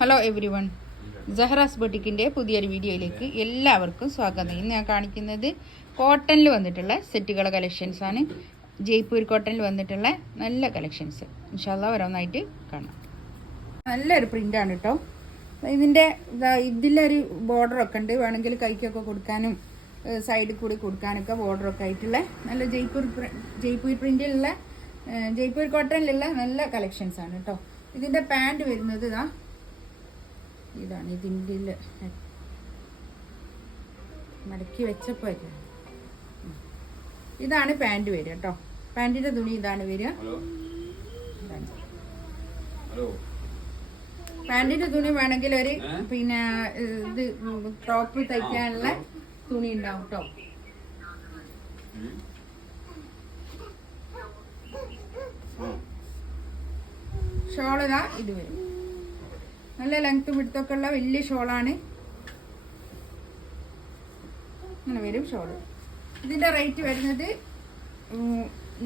Hello everyone ജഹറാസ് ബൊട്ടിക്കിന്റെ പുതിയൊരു വീഡിയോയിലേക്ക് എല്ലാവർക്കും സ്വാഗതം. ഇന്ന് ഞാൻ കാണിക്കുന്നത് കോട്ടണിൽ വന്നിട്ടുള്ള സെറ്റുകളെ ആണ്. ജയ്പൂർ കോട്ടണിൽ വന്നിട്ടുള്ള നല്ല കളക്ഷൻസ് ഇൻഷാല്ല ഓരോന്നായിട്ട് കാണാം. നല്ലൊരു പ്രിന്റാണ് കേട്ടോ ഇതിന്റെ ഇതാ ഇതിലൊരു ബോർഡറൊക്കെ ഉണ്ട്. വേണമെങ്കിൽ കൈക്കൊക്കെ കൊടുക്കാനും സൈഡിൽ കൂടി കൊടുക്കാനൊക്കെ ബോർഡറൊക്കെ ആയിട്ടുള്ള നല്ല ജയ്പൂർ ജയ്പൂർ പ്രിന്റിലുള്ള ജയ്പൂർ കോട്ടണിലുള്ള നല്ല കളക്ഷൻസ് ആണ് കേട്ടോ ഇതിന്റെ പാന്റ് വരുന്നത് ഇതാ ഇതാണ് ഇതിന്റെ മടക്കി വെച്ചപ്പോൾ ഇതാണ് പാന്റ് വരിക കേട്ടോ. പാന്റിന്റെ തുണി ഇതാണ് വരിക. പാന്റിന്റെ തുണി വേണമെങ്കിൽ ഒരു പിന്നെ ഇത് ടോപ്പ് തയ്ക്കാനുള്ള തുണി ഉണ്ടാവും കേട്ടോ. ഷോളിതാ ഇത് വരും. നല്ല ലെങ്ത്തും വിടുത്തൊക്കെ ഉള്ള വലിയ ഷോളാണ് അങ്ങനെ വരും ഷോൾ ഇതിന്റെ റേറ്റ് വരുന്നത്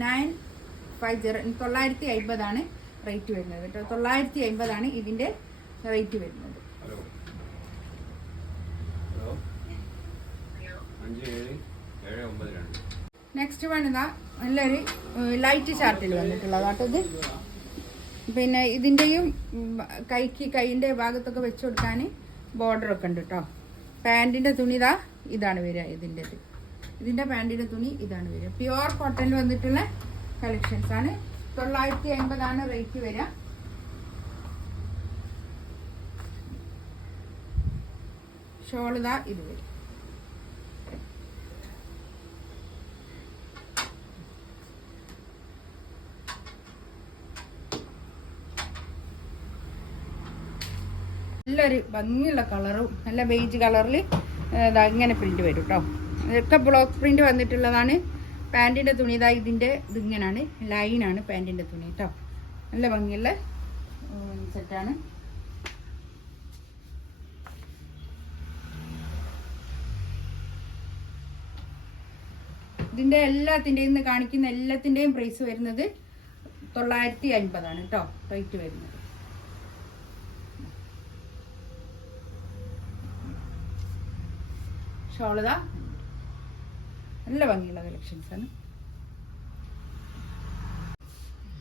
നയൻ ഫൈവ് സീറോ തൊള്ളായിരത്തി അമ്പതാണ് റേറ്റ് വരുന്നത് കേട്ടോ. തൊള്ളായിരത്തി അമ്പതാണ് ഇതിന്റെ റേറ്റ് വരുന്നത്. നെക്സ്റ്റ് വൺ ഇതാ നല്ലൊരു ലൈറ്റ് ചാർട്ടിൽ വന്നിട്ടുള്ളത് കേട്ടോ ഇത്. പിന്നെ ഇതിന്റെയും കൈക്ക് കൈയിന്റെ ഭാഗത്തൊക്കെ വെച്ച് കൊടുക്കാൻ ബോർഡറൊക്കെ ഉണ്ട് കേട്ടോ പാന്റിന്റെ തുണി ഇതാ ഇതാണ് വരിക ഇതിന്റെത് ഇതിന്റെ പാന്റിന്റെ തുണി ഇതാണ് വരിക. പ്യുവർ കോട്ടണിൽ വന്നിട്ടുള്ള കളക്ഷൻസ് ആണ്. തൊള്ളായിരത്തി അമ്പതാണ് റേറ്റ് വരിക. ഷോളിതാ ഇത് വരും നല്ലൊരു ഭംഗിയുള്ള കളറും നല്ല ബേജ് കളറിൽ ഇങ്ങനെ പ്രിന്റ് വരും കേട്ടോ ഇതൊക്കെ ബ്ലോക്ക് പ്രിന്റ് വന്നിട്ടുള്ളതാണ്. പാന്റിന്റെ തുണി ഇതാ ഇതിന്റെ ഇതിങ്ങനാണ് ലൈനാണ് പാന്റിന്റെ തുണി കേട്ടോ നല്ല ഭംഗിയുള്ള സെറ്റാണ് ഇതിന്റെ എല്ലാത്തിന്റെയും ഇന്ന് കാണിക്കുന്ന എല്ലാത്തിന്റെയും പ്രൈസ് വരുന്നത് തൊള്ളായിരത്തി അൻപതാണ് കേട്ടോ റേറ്റ് വരുന്നത്. ഷോളതാ? നല്ല ഭംഗിയുള്ള ആണ്.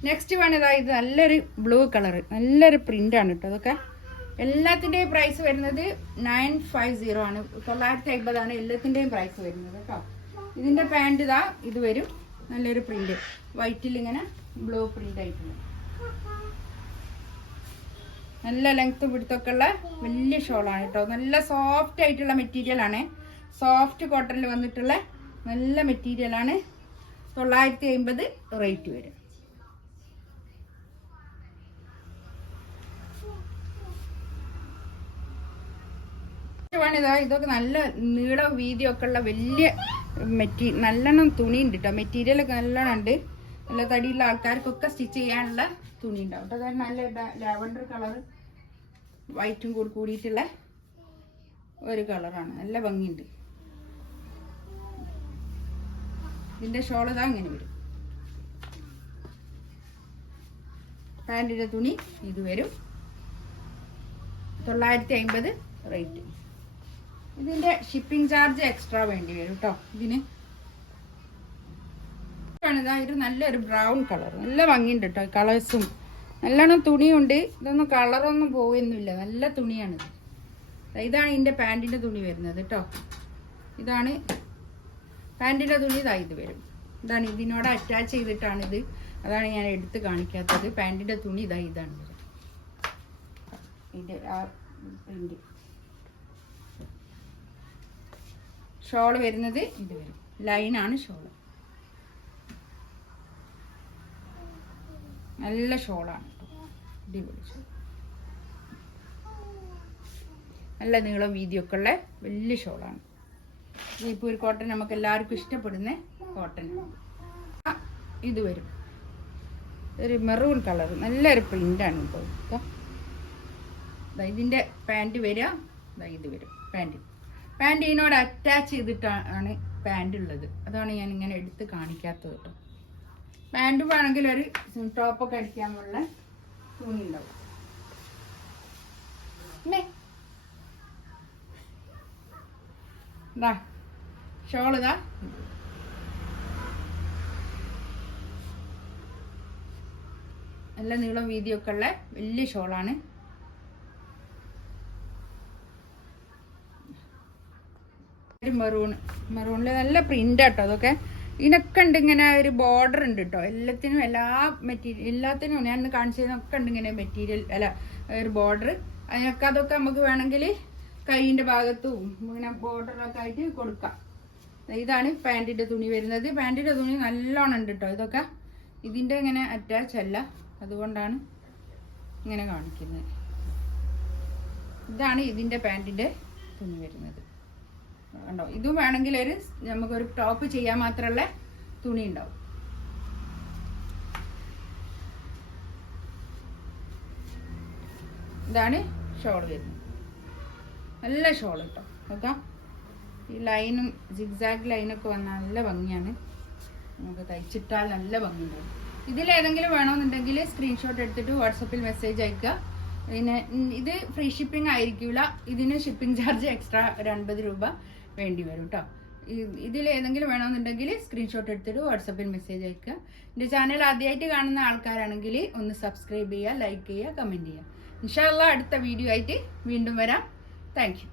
നെക്സ്റ്റ് വേണതാ ഇത് നല്ലൊരു ബ്ലൂ കളർ നല്ലൊരു പ്രിന്റ് ആണ് കേട്ടോ അതൊക്കെ. എല്ലാത്തിന്റെയും പ്രൈസ് വരുന്നത് നയൻ ഫൈവ് സീറോ ആണ്. തൊള്ളായിരത്തി അമ്പതാണ് എല്ലാത്തിന്റെയും പ്രൈസ് വരുന്നത് കേട്ടോ ഇതിന്റെ പാന്റ് ഇതാ ഇത് വരും. നല്ലൊരു പ്രിന്റ് വൈറ്റിൽ ഇങ്ങനെ ബ്ലൂ പ്രിന്റ് ആയിട്ടുണ്ട്. നല്ല ലെങ്ത്ത് പിടുത്തൊക്കെ ഉള്ള വലിയ ഷോളാണ് കേട്ടോ നല്ല സോഫ്റ്റ് ആയിട്ടുള്ള മെറ്റീരിയൽ ആണ്. സോഫ്റ്റ് കോട്ടണിൽ വന്നിട്ടുള്ള നല്ല മെറ്റീരിയൽ ആണ്. തൊള്ളായിരത്തി അമ്പത് റേറ്റ് വരും ഇതാ ഇതൊക്കെ നല്ല നീളം വീതിയൊക്കെ ഉള്ള വലിയ മെറ്റീ നല്ലോണം തുണി ഉണ്ട് കേട്ടോ മെറ്റീരിയൽ ഒക്കെ നല്ലോണം ഉണ്ട്. നല്ല തടിയുള്ള ആൾക്കാർക്കൊക്കെ സ്റ്റിച്ച് ചെയ്യാനുള്ള തുണി ഉണ്ടാവും കേട്ടോ നല്ല ലാവൻഡർ കളർ വൈറ്റും കൂടി കൂടിയിട്ടുള്ള ഒരു കളറാണ് നല്ല ഭംഗിയുണ്ട്. ഇതിന്റെ ഷോൾ ഇതാ ഇങ്ങനെ വരും. പാന്റിന്റെ തുണി ഇത് വരും. തൊള്ളായിരത്തി അമ്പത് റേറ്റ്. ഇതിന്റെ ഷിപ്പിംഗ് ചാർജ് എക്സ്ട്രാ വേണ്ടി വരും കേട്ടോ ഇതിന്. ഇതാ ഇത് നല്ലൊരു ബ്രൗൺ കളർ. നല്ല ഭംഗിയുണ്ട് കേട്ടോ കളേഴ്സും. നല്ലോണം തുണിയുണ്ട്. ഇതൊന്നും കളറൊന്നും പോവുന്നില്ല നല്ല തുണിയാണിത്. ഇതാണ് ഇതിന്റെ പാന്റിന്റെ തുണി വരുന്നത് കേട്ടോ. ഇതാണ് പാന്റിന്റെ തുണി ഇതായി ഇത് വരും. ഇതാണ് ഇതിനോട് അറ്റാച്ച് ചെയ്തിട്ടാണിത്. അതാണ് ഞാൻ എടുത്ത് കാണിക്കാത്തത്. പാന്റിന്റെ തുണി ഇതാ ഇതാണ്. വരും ആ ഷോൾ വരുന്നത് ഇത് വരും. ലൈനാണ് ഷോൾ നല്ല ഷോളാണ് നല്ല നീളം വീതിയൊക്കെ ഉള്ള വലിയ ഷോളാണ്. ജയ്പൂർ കോട്ടൺ നമുക്ക് എല്ലാവർക്കും ഇഷ്ടപ്പെടുന്ന കോട്ടൺ ഇത് വരും. ഒരു മെറൂൺ കളർ. നല്ലൊരു പ്രിന്റാണ് ഇപ്പോൾ ഇതാ ഇതിന്റെ പാന്റ് വരിക. ഇത് വരും. പാന്റ് പാന്റ് ഇതിനോട് അറ്റാച്ച് ചെയ്തിട്ടാണ് പാന്റ് ഉള്ളത്. അതാണ് ഞാൻ ഇങ്ങനെ എടുത്ത് കാണിക്കാത്തത് കേട്ടോ. പാന്റും വേണമെങ്കിൽ ഒരു ടോപ്പൊക്കെ അടിക്കാനുള്ള തുണി ഉണ്ടാവും. ഷോൾ ഇതാ. നല്ല നീളം വീതിയൊക്കെ ഉള്ള വലിയ ഷോളാണ് മെറൂൺ മെറൂണിൽ നല്ല പ്രിന്റ് ആട്ടോ അതൊക്കെ. ഇതിനൊക്കെ ഉണ്ട് ഇങ്ങനെ ഒരു ബോർഡർ ഉണ്ട് കേട്ടോ എല്ലാത്തിനും എല്ലാ മെറ്റീരിയൽ എല്ലാത്തിനും ഞാൻ കാണിച്ചതിനൊക്കെ ഉണ്ട് ഇങ്ങനെ മെറ്റീരിയൽ അല്ല ഒരു ബോർഡർ അതിനൊക്കെ അതൊക്കെ നമുക്ക് വേണമെങ്കിൽ കൈയിന്റെ ഭാഗത്തും ഇങ്ങനെ ബോർഡറൊക്കെ ആയിട്ട് കൊടുക്കാം. ഇതാണ് പാന്റിന്റെ തുണി വരുന്നത്. പാന്റിന്റെ തുണി നല്ലോണം ഉണ്ട് കേട്ടോ ഇതൊക്കെ ഇതിന്റെ ഇങ്ങനെ അറ്റാച്ച് അല്ല. അതുകൊണ്ടാണ് ഇങ്ങനെ കാണിക്കുന്നത്. ഇതാണ് ഇതിന്റെ പാന്റിന്റെ തുണി വരുന്നത്. കണ്ടോ? ഇതും വേണമെങ്കിൽ ഒരു നമുക്കൊരു ടോപ്പ് ചെയ്യാൻ മാത്രമുള്ള തുണി ഉണ്ടാവും. ഇതാണ് ഷോൾ വരുന്നത്. നല്ല ഷോൾ കേട്ടോ നോക്കാം. ഈ ലൈനും സിഗ്സാഗ് ലൈനൊക്കെ വന്നാൽ നല്ല ഭംഗിയാണ്. നമുക്ക് തയ്ച്ചിട്ടാൽ നല്ല ഭംഗിയുണ്ടാവും. ഇതിലേതെങ്കിലും വേണമെന്നുണ്ടെങ്കിൽ സ്ക്രീൻഷോട്ട് എടുത്തിട്ട് വാട്സപ്പിൽ മെസ്സേജ് അയക്കുക. പിന്നെ ഇത് ഫ്രീ ഷിപ്പിംഗ് ആയിരിക്കില്ല ഇതിന് ഷിപ്പിംഗ് ചാർജ് എക്സ്ട്രാ ഒരു അൻപത് രൂപ വേണ്ടി വരും കേട്ടോ ഇതിൽ ഏതെങ്കിലും വേണമെന്നുണ്ടെങ്കിൽ സ്ക്രീൻഷോട്ട് എടുത്തിട്ട് വാട്സപ്പിൽ മെസ്സേജ് അയക്കുക. എന്റെ ചാനൽ ആദ്യമായിട്ട് കാണുന്ന ആൾക്കാരാണെങ്കിൽ ഒന്ന് സബ്സ്ക്രൈബ് ചെയ്യുക ലൈക്ക് ചെയ്യുക കമന്റ് ചെയ്യുക. ഇൻഷാല്ല അടുത്ത വീഡിയോ ആയിട്ട് വീണ്ടും വരാം. താങ്ക്